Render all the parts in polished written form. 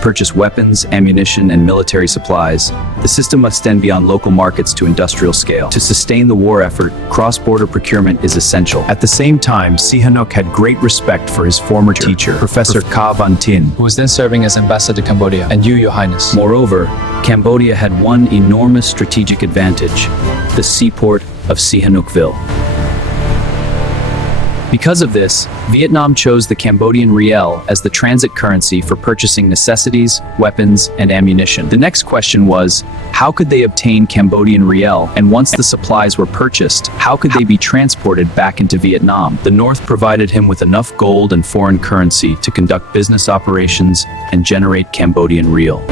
purchase weapons, ammunition, and military supplies. The system must then be on local markets to industrial scale. To sustain the war effort, cross-border procurement is essential. At the same time, Sihanouk had great respect for his former teacher, Professor Ka Van Tin, who was then serving as ambassador to Cambodia, and you, Your Highness. Moreover, Cambodia had one enormous strategic advantage: the seaport of Sihanoukville. Because of this, Vietnam chose the Cambodian Riel as the transit currency for purchasing necessities, weapons, and ammunition. The next question was, how could they obtain Cambodian Riel? And once the supplies were purchased, how could they be transported back into Vietnam? The North provided him with enough gold and foreign currency to conduct business operations and generate Cambodian Riel.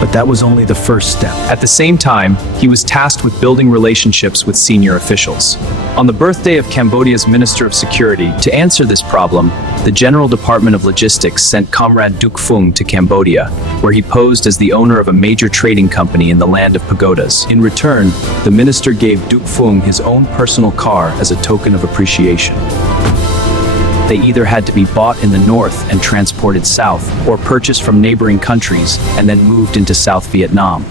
But that was only the first step. At the same time, he was tasked with building relationships with senior officials. On the birthday of Cambodia's Minister of Security, to answer this problem, the General Department of Logistics sent Comrade Duc Phung to Cambodia, where he posed as the owner of a major trading company in the land of pagodas. In return, the minister gave Duc Phung his own personal car as a token of appreciation. They either had to be bought in the north and transported south, or purchased from neighboring countries and then moved into South Vietnam.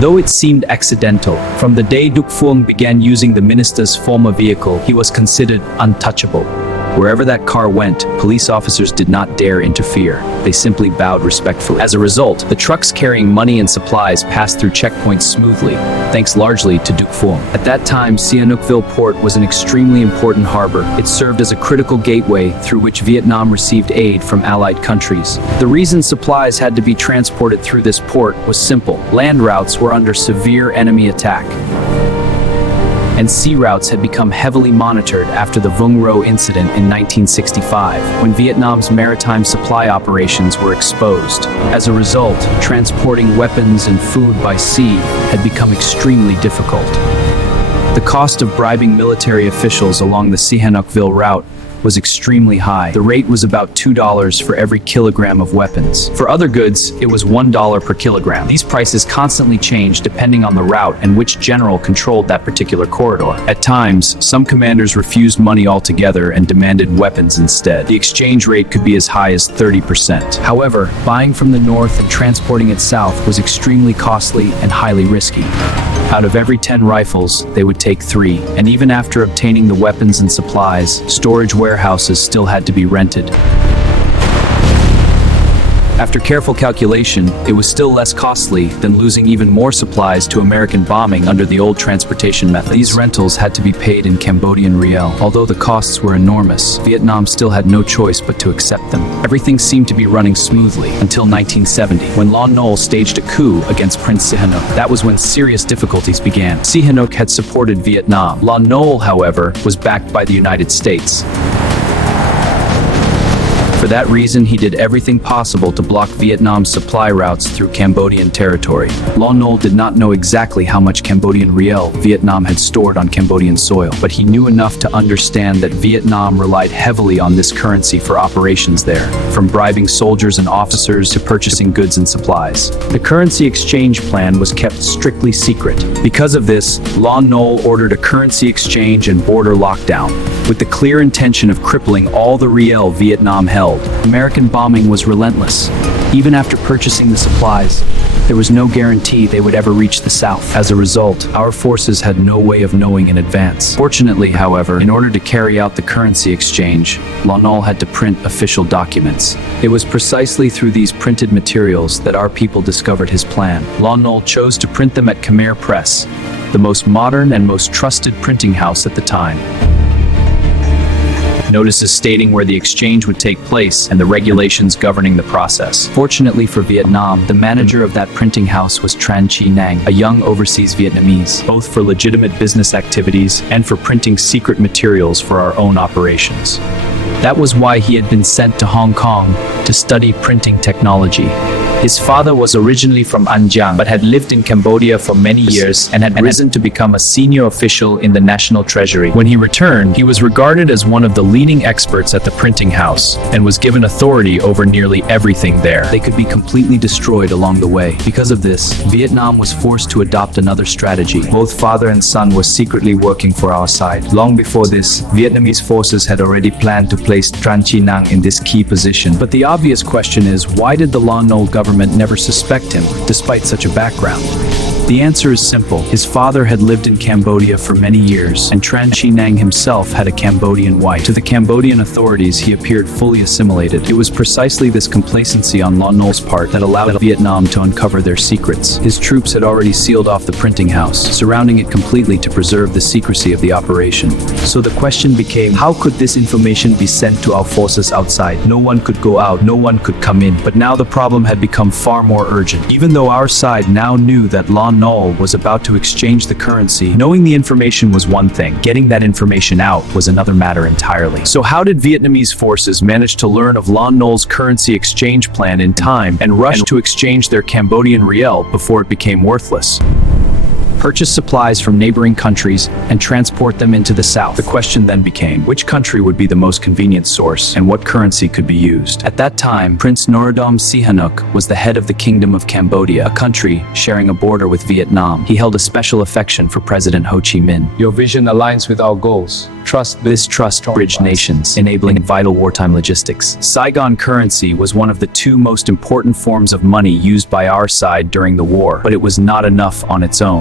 Though it seemed accidental, from the day Duc Phung began using the minister's Fulma vehicle, he was considered untouchable. Wherever that car went, police officers did not dare interfere. They simply bowed respectfully. As a result, the trucks carrying money and supplies passed through checkpoints smoothly, thanks largely to Duc Phung. At that time, Sihanoukville port was an extremely important harbor. It served as a critical gateway through which Vietnam received aid from allied countries. The reason supplies had to be transported through this port was simple. Land routes were under severe enemy attack, and sea routes had become heavily monitored after the Vung Ro incident in 1965, when Vietnam's maritime supply operations were exposed. As a result, transporting weapons and food by sea had become extremely difficult. The cost of bribing military officials along the Sihanoukville route was extremely high. The rate was about $2 for every kilogram of weapons. For other goods, it was $1 per kilogram. These prices constantly changed depending on the route and which general controlled that particular corridor. At times, some commanders refused money altogether and demanded weapons instead. The exchange rate could be as high as 30%. However, buying from the north and transporting it south was extremely costly and highly risky. Out of every 10 rifles, they would take 3, and even after obtaining the weapons and supplies, storage warehouses still had to be rented. After careful calculation, it was still less costly than losing even more supplies to American bombing under the old transportation methods. These rentals had to be paid in Cambodian Riel. Although the costs were enormous, Vietnam still had no choice but to accept them. Everything seemed to be running smoothly until 1970, when Lon Nol staged a coup against Prince Sihanouk. That was when serious difficulties began. Sihanouk had supported Vietnam. Lon Nol, however, was backed by the United States. For that reason, he did everything possible to block Vietnam's supply routes through Cambodian territory. Lon Nol did not know exactly how much Cambodian Riel Vietnam had stored on Cambodian soil, but he knew enough to understand that Vietnam relied heavily on this currency for operations there, from bribing soldiers and officers to purchasing goods and supplies. The currency exchange plan was kept strictly secret. Because of this, Lon Nol ordered a currency exchange and border lockdown, with the clear intention of crippling all the Riel Vietnam held. American bombing was relentless. Even after purchasing the supplies, there was no guarantee they would ever reach the south. As a result, our forces had no way of knowing in advance. Fortunately, however, in order to carry out the currency exchange, Lon Nol had to print official documents. It was precisely through these printed materials that our people discovered his plan. Lon Nol chose to print them at Khmer Press, the most modern and most trusted printing house at the time. Notices stating where the exchange would take place and the regulations governing the process. Fortunately for Vietnam, the manager of that printing house was Tran Chi Nang, a young overseas Vietnamese, both for legitimate business activities and for printing secret materials for our own operations. That was why he had been sent to Hong Kong to study printing technology. His father was originally from An Giang, but had lived in Cambodia for many years and had risen to become a senior official in the National Treasury. When he returned, he was regarded as one of the leading experts at the printing house and was given authority over nearly everything there. They could be completely destroyed along the way. Because of this, Vietnam was forced to adopt another strategy. Both father and son were secretly working for our side. Long before this, Vietnamese forces had already planned to place Tran Chi Nang in this key position. But the obvious question is, why did the Lon Nol government never suspect him, despite such a background? The answer is simple. His father had lived in Cambodia for many years, and Tran Chi Nang himself had a Cambodian wife. To the Cambodian authorities, he appeared fully assimilated. It was precisely this complacency on Lon Nol's part that allowed Vietnam to uncover their secrets. His troops had already sealed off the printing house, surrounding it completely to preserve the secrecy of the operation. So the question became, how could this information be sent to our forces outside? No one could go out, no one could come in. But now the problem had become far more urgent. Even though our side now knew that Lon Nol was about to exchange the currency, knowing the information was one thing, getting that information out was another matter entirely. So how did Vietnamese forces manage to learn of Lon Nol's currency exchange plan in time and rush to exchange their Cambodian Riel before it became worthless? Purchase supplies from neighboring countries and transport them into the south. The question then became, which country would be the most convenient source and what currency could be used? At that time, Prince Norodom Sihanouk was the head of the Kingdom of Cambodia, a country sharing a border with Vietnam. He held a special affection for President Ho Chi Minh. Your vision aligns with our goals. This trust bridged nations, enabling vital wartime logistics. Saigon currency was one of the two most important forms of money used by our side during the war, but it was not enough on its own.